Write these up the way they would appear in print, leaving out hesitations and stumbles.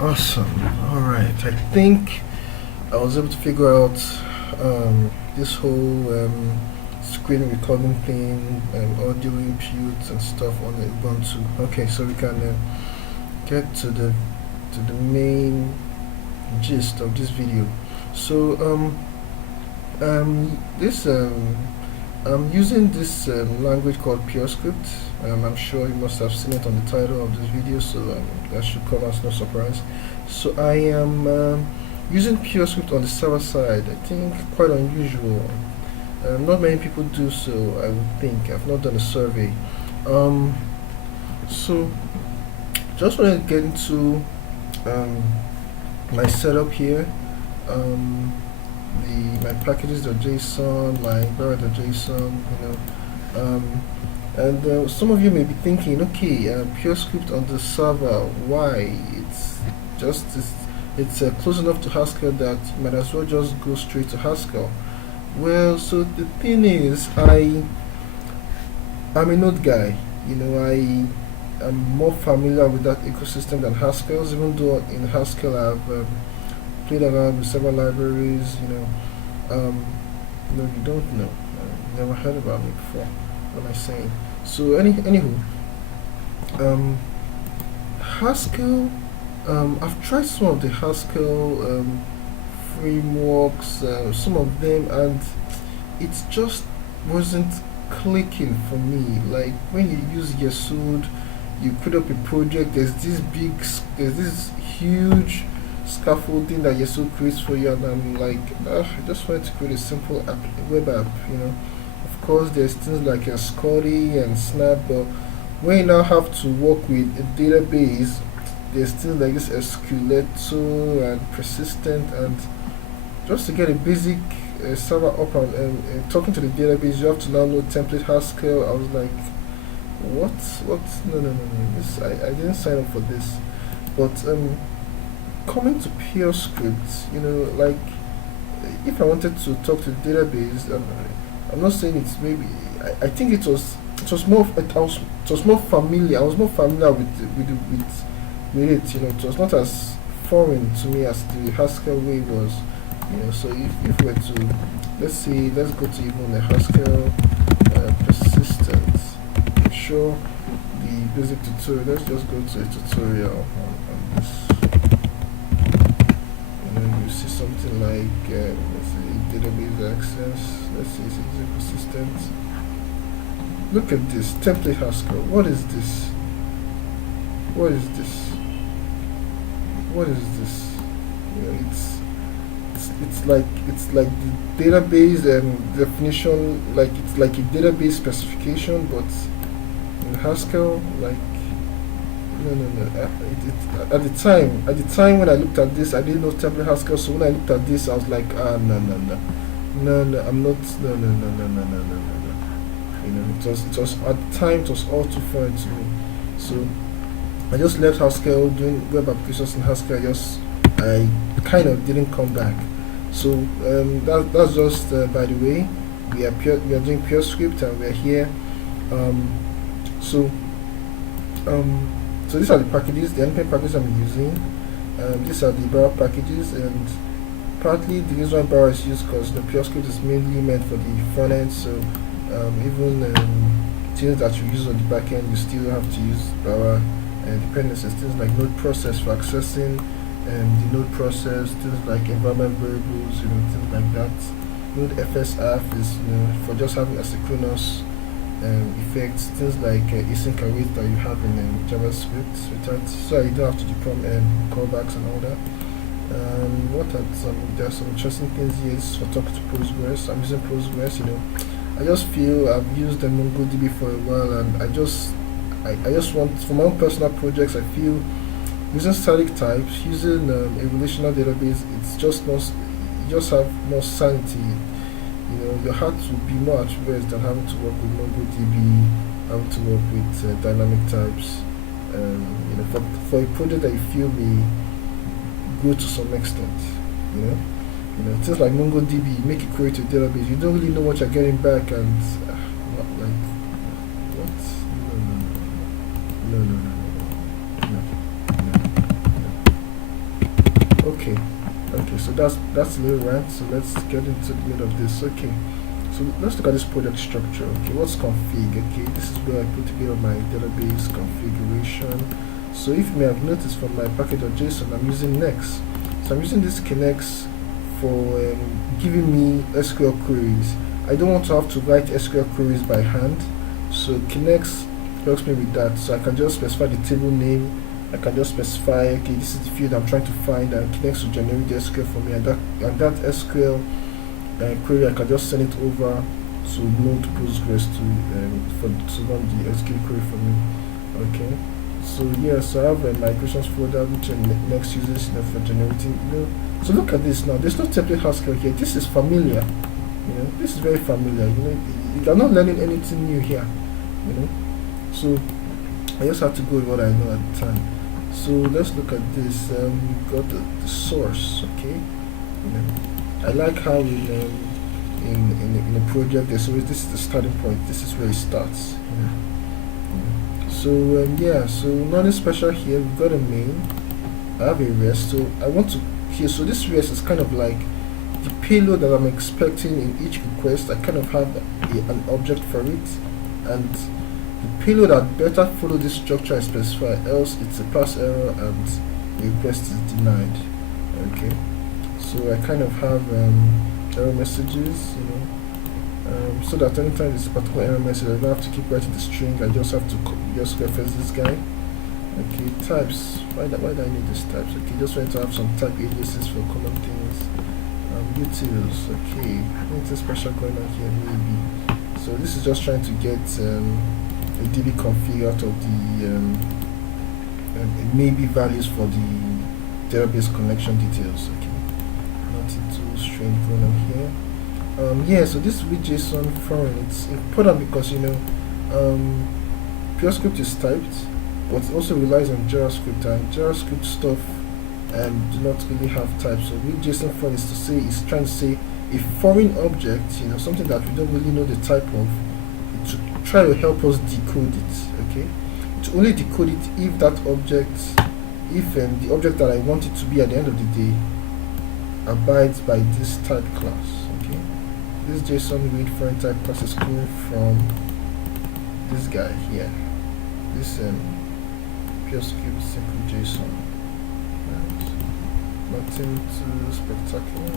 Awesome. All right. I think I was able to figure out this whole screen recording thing and audio inputs and stuff on the Ubuntu. Okay, so we can get to the main gist of this video. So this I'm using this language called Purescript. I'm sure you must have seen it on the title of this video, so that should come as no surprise. So I am using Purescript on the server side. I think quite unusual. Not many people do so, I would think. I've not done a survey. So just want to get into my setup here. My packages.json, my bar.json, and some of you may be thinking, okay, Purescript on the server, why? It's close enough to Haskell that you might as well just go straight to Haskell. Well, so the thing is, I'm a Node guy. I'm more familiar with that ecosystem than Haskell's, even though in Haskell I've played around with several libraries. No, you don't know. Never heard about me before. What am I saying? So, anywho, Haskell. I've tried some of the Haskell frameworks, some of them, and it just wasn't clicking for me. Like when you use Yesod, you put up a project. There's this huge scaffolding that Yesod creates for you, and I'm like, I just wanted to create a simple app, web app. Of course, there's things like a Scotty and Snap, but when you now have to work with a database, there's things like this SQLeto and persistent, and just to get a basic server up and talking to the database, you have to now know template Haskell. I was like, what? No. I didn't sign up for this. But coming to Purescript, like if I wanted to talk to the database, I'm not saying it's maybe. I think it was more. It was more familiar. I was more familiar with it. It was not as foreign to me as the Haskell way was. So if we were to, let's go to even the Haskell persistence. Show the basic tutorial. Let's just go to a tutorial on this. And then you see something like let's say database access. Let's see, is it persistent? Look at this template Haskell. What is this? What is this? It's like the database definition, like it's like a database specification, but in Haskell, like no. At the time when I looked at this, I didn't know template Haskell. So when I looked at this, I was like, no, I'm not, no. It was at the time, it was all too foreign to me. So I just left Haskell doing web applications in Haskell. I kind of didn't come back. So that's just by the way. We are doing Purescript and we're here. So these are the packages, the npm packages I'm using. These are the bar packages, and partly the reason why bar is used because the Purescript is mainly meant for the front end. So even things that you use on the back end, you still have to use bar. Dependencies, things like node process for accessing the node process, things like environment variables, things like that. Node FSF is for just having asynchronous effects, things like async await that you have in JavaScript, so you don't have to do callbacks and all that. There are some interesting things here. This is for talking to Postgres. I'm using Postgres. I just feel I've used the MongoDB for a while, and I just want, for my own personal projects, I feel using static types, using a relational database, it's just more, you just have more sanity. Your heart will be more at rest than having to work with MongoDB, having to work with dynamic types. For a project that you feel may go to some extent, things like MongoDB, you make it create a database, you don't really know what you're getting back, and like, what? No. Okay. Okay, so that's a little rant. So let's get into the middle of this. Okay. So let's look at this project structure. Okay, what's config? Okay, this is where I put together my database configuration. So if you may have noticed from my package.json, I'm using Next. So I'm using this Kinex for giving me SQL queries. I don't want to have to write SQL queries by hand. So Kinex helps me with that. So I can just specify the table name. I can just specify, okay, this is the field I'm trying to find, and Kinex will generate the SQL for me, and that SQL query I can just send it over to Node Postgres to run the SQL query for me. Okay, so yeah, so I have a migrations folder which Next uses for generating. So look at this now. There's no template Haskell here. This is familiar. This is very familiar. You're not learning anything new here. So I just have to go with what I know at the time. So let's look at this. We've got the source. Okay. I like how in a project there's always, this is the starting point. This is where it starts. So yeah. So nothing special here. We've got a main. I have a rest. So I want to here. So this rest is kind of like the payload that I'm expecting in each request. I kind of have an object for it, and the payload had better follow this structure I specify, else it's a pass error and the request is denied. Okay, so I kind of have error messages, so that anytime this particular error message, I don't have to keep writing the string. I just have to just reference this guy. Okay, types. Why do I need these types? Okay, just want to have some type aliases for common things. Utils. Okay, anything special going on here? Maybe. So this is just trying to get a DB config out of the maybe values for the database connection details. Okay, nothing too strange going on here. Yeah, so this with JSON foreign, it's important because Purescript is typed, but it also relies on JavaScript, and JavaScript stuff do not really have types. So with JSON foreign is trying to say a foreign object, something that we don't really know the type of, to try to help us decode it. Okay, to only decode it if that object, if the object that I want it to be at the end of the day abides by this type class. Okay, this JSON read foreign type class is coming from this guy here, this Purescript simple JSON. Nothing too spectacular.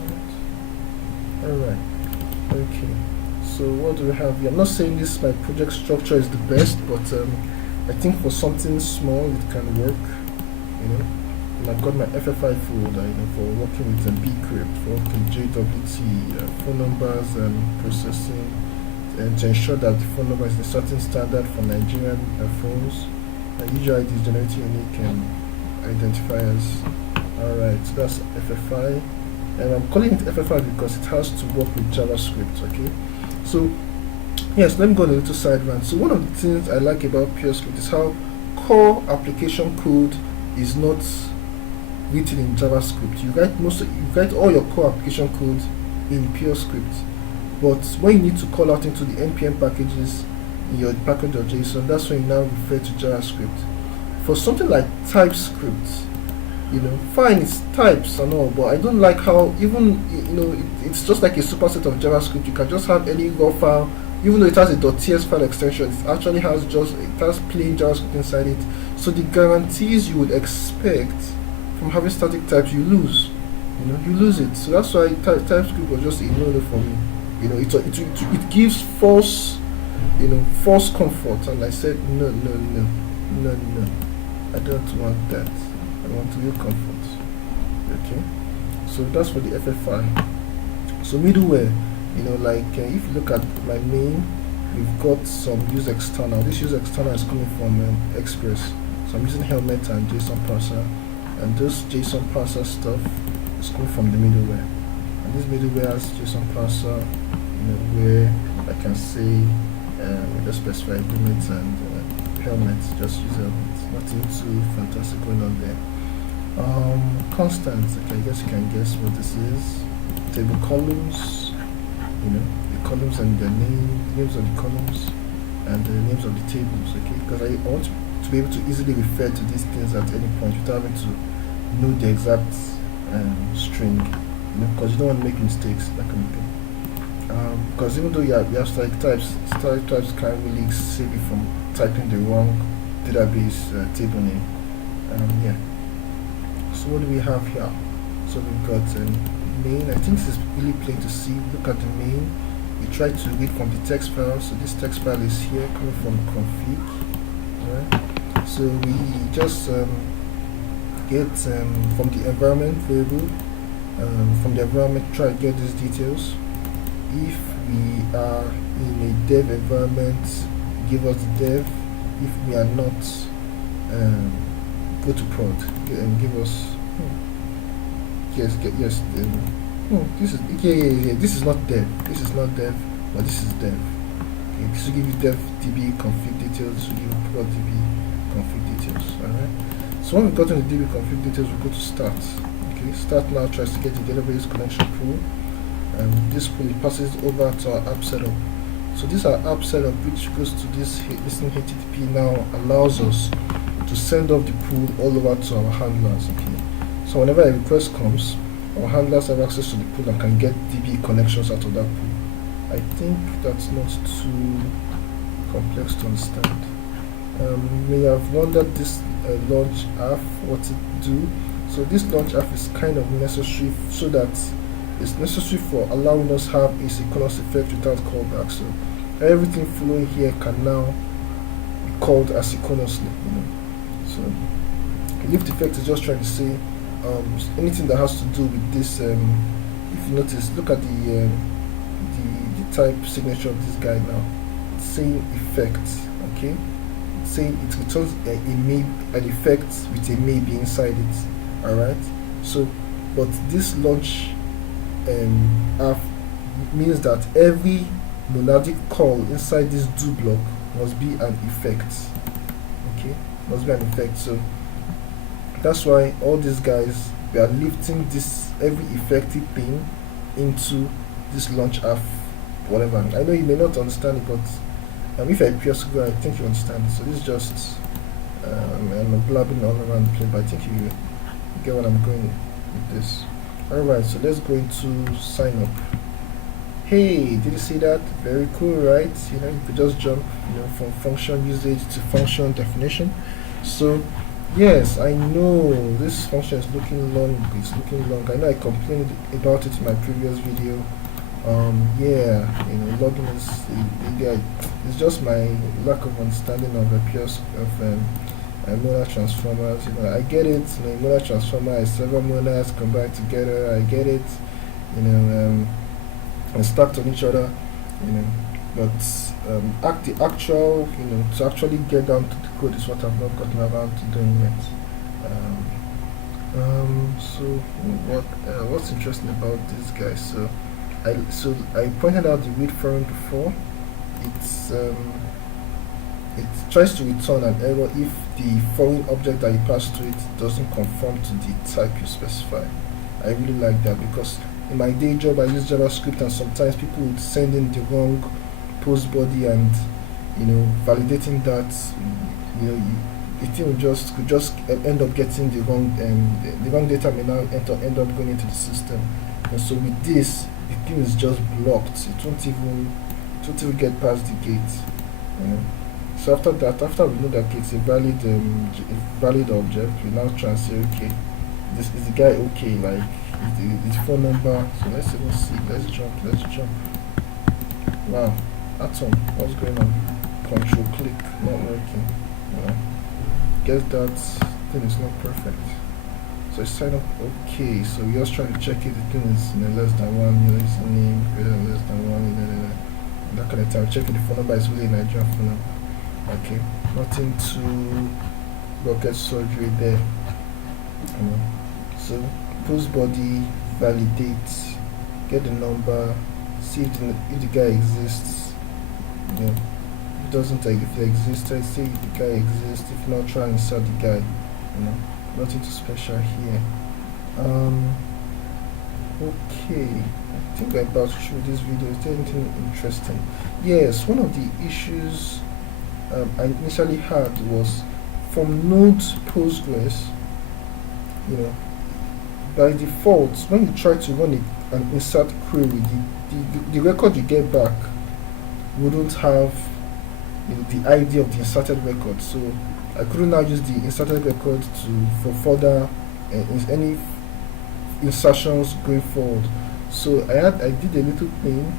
Alright, okay, so what do we have here? I'm not saying this my project structure is the best, but I think for something small it can work, and I've got my FFI folder, for working with Bcrypt, for working JWT, phone numbers and processing, and to ensure that the phone number is a certain standard for Nigerian phones, and usually it is generating unique identifiers. Alright, so that's FFI, and I'm calling it FFI because it has to work with JavaScript. Okay, so yes, let me go on a little side rant. So one of the things I like about Purescript is how core application code is not written in JavaScript. You write all your core application code in Purescript, but when you need to call out into the npm packages in your package.json, that's when you now refer to JavaScript. For something like TypeScript, fine, it's types and all, but I don't like how even it's just like a superset of JavaScript. You can just have any raw file, even though it has a .ts file extension. It actually has plain JavaScript inside it. So the guarantees you would expect from having static types, you lose. You lose it. So that's why TypeScript was just a no-no for me. It gives false comfort, and I said no. I don't want that. I want real comfort. Okay, so that's for the FFI. So middleware, if you look at my main, we've got some use external. This use external is coming from Express. So I'm using Helmet and JSON parser, and this JSON parser stuff is coming from the middleware. And this middleware has JSON parser, where I can say just specify limits and Helmet, just use Helmet. Nothing too fantastic going on there. Constants, okay, I guess you can guess what this is. Table columns, the columns and the names of the columns and the names of the tables, okay, because I want to be able to easily refer to these things at any point without having to know the exact string, because you don't want to make mistakes, that kind of thing. Because even though you have static types can't really save you from typing the wrong database table name. Yeah. So what do we have here? So we've got main. I think this is really plain to see. Look at the main. We try to read from the text file. So this text file is here coming from config. Alright. So we just get from the environment variable. From the environment, try to get these details. If we are in a dev environment, give us the dev. If we are not, go to prod and give us. Yes. This is yeah. This is not dev. This is not dev, but this is dev. Okay, this will give you dev db config details. This will give you prod db config details. Alright. So when we got in the db config details, we go to start. Okay, start now tries to get the database connection pool. This pool passes over to our app setup. So this our app setup, which goes to this listening HTTP now, allows us to send off the pool all over to our handlers. Okay. So whenever a request comes, our handlers have access to the pool and can get DB connections out of that pool. I think that's not too complex to understand. We have wondered this launch app, what it do. So this launch app is kind of necessary, so that it's necessary for allowing us have a synchronous effect without callback. So everything flowing here can now be called asynchronously. So lift effect is just trying to say anything that has to do with this. If you notice, look at the type signature of this guy now. It's saying effect. Okay, it's saying it returns an effect with a maybe inside it. All right. So, but this launch app means that every monadic call inside this do block must be an effect. Okay, must be an effect. So that's why all these guys, we are lifting this every effective thing into this launch app, whatever. I know you may not understand it, but if I Purescript, I think you understand. So this is just I'm blabbing all around the place, but I think you get what I'm going with this. Alright, so let's go into sign up. Hey, did you see that? Very cool, right? You could just jump, from function usage to function definition. So yes, I know this function is looking long. It's looking long. I know I complained about it in my previous video. Yeah, logging is it's just my lack of understanding of the monad transformers. I get it. Monad transformer is several monads combined together. I get it. And stacked on each other. But the actual, to actually get down to the code is what I've not gotten around to doing yet. So what's interesting about this guy? So I pointed out the read foreign before. It tries to return an error if the foreign object that you pass to it doesn't conform to the type you specify. I really like that, because in my day job I use JavaScript, and sometimes people would send in the wrong post body, and validating that, the thing could just end up getting the wrong data may now end up going into the system. And so with this, the thing is just blocked. It won't even get past the gate. So after we know that it's a valid object, we now try and say, okay, this is the guy, okay, like his phone number. So let's even see. Let's jump. Wow, Atom, what's going on? Control click, not working. Guess that thing is not perfect. So I sign up, okay. So we're just trying to check if the thing is less than one, name greater than less than one, that kind of time. Checking the phone number is really a Nigerian phone number. Okay, nothing to rocket surgery there. So post body, validate, get the number, see if the guy exists. If it doesn't, if it exists, I say if the guy exists. If not, try and insert the guy. Nothing too special here. Okay, I think I'm about to show this video. Is there anything interesting? Yes, one of the issues I initially had was from Node Postgres. by default, when you try to run an insert query, the record you get back wouldn't have the ID of the inserted record. So I couldn't now use the inserted record for further any insertions going forward. So I did a little thing.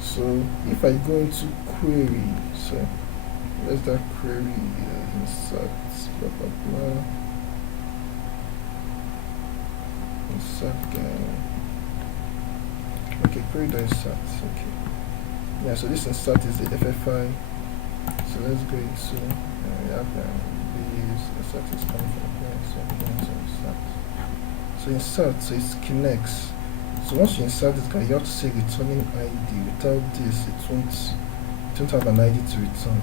So if I go into query, so where's that query? Insert blah blah blah. Insert guy. Okay, query dot insert. Okay. Yeah, so this insert is the FFI. So let's go into we have these insert is coming from here. So we're going to insert. So insert, so it connects. So once you insert this guy, you have to say returning ID. Without this, it won't have an ID to return.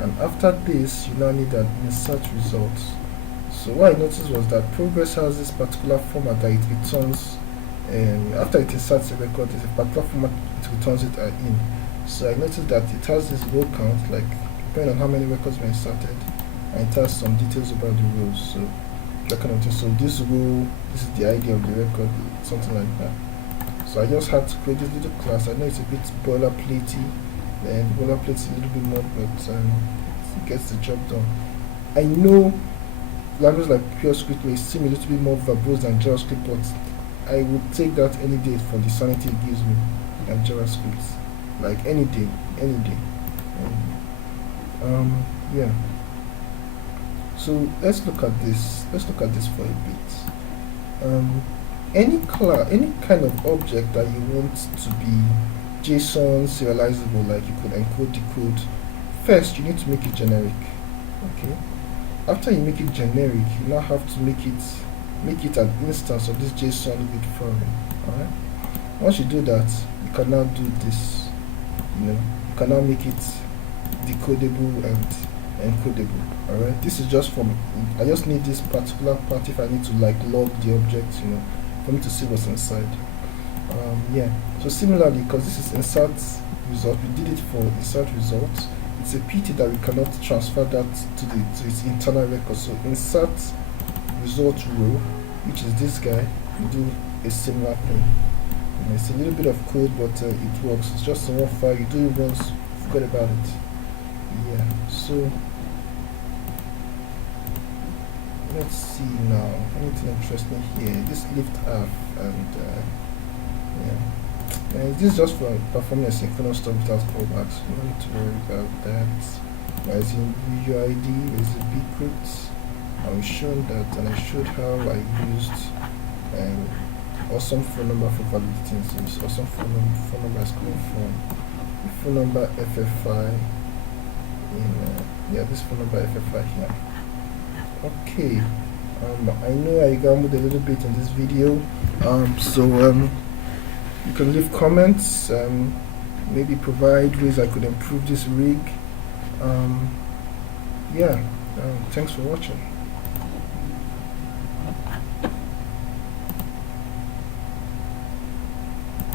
And after this, you now need an insert results. So what I noticed was that Progress has this particular format that it returns. After it inserts a record, there's a particular format it returns it in. So I noticed that it has this row count, like depending on how many records were inserted, and it has some details about the rows. So that kind of thing. So this row, this is the ID of the record, something like that. So I just had to create this little class. I know it's a bit boilerplatey, and boilerplate's a little bit more, but it gets the job done. I know language like Purescript may seem a little bit more verbose than JavaScript, but I would take that any day for the sanity it gives me than JavaScript. Like any day, any day. Yeah. So let's look at this. Let's look at this for a bit. Any kind of object that you want to be JSON serializable, like you could encode, decode. First, you need to make it generic. Okay. After you make it generic, you now have to make it an instance of this JSON with foreign. Alright. Once you do that, you can now do this. You can now make it decodable and encodable. Alright, this is just I just need this particular part if I need to like log the object, for me to see what's inside. Yeah, so similarly, because this is insert result, we did it for insert results. It's a pity that we cannot transfer that to its internal record. So insert result row, which is this guy, we do a similar thing. It's a little bit of code, but it works. It's just a one file. You do it once, forget about it. Yeah. So let's see now. Anything interesting here? This lift half and yeah. This is just for performing a synchronous stuff without callbacks. You don't need to worry about that. As in visual ID, there's a bcrypt. I was shown that, and I showed how I used awesome phone number for validating things. Awesome phone number is coming from the phone number FFI in this phone number FFI here. Okay. I know I gambled a little bit in this video. So you can leave comments, maybe provide ways I could improve this rig. Yeah. Thanks for watching.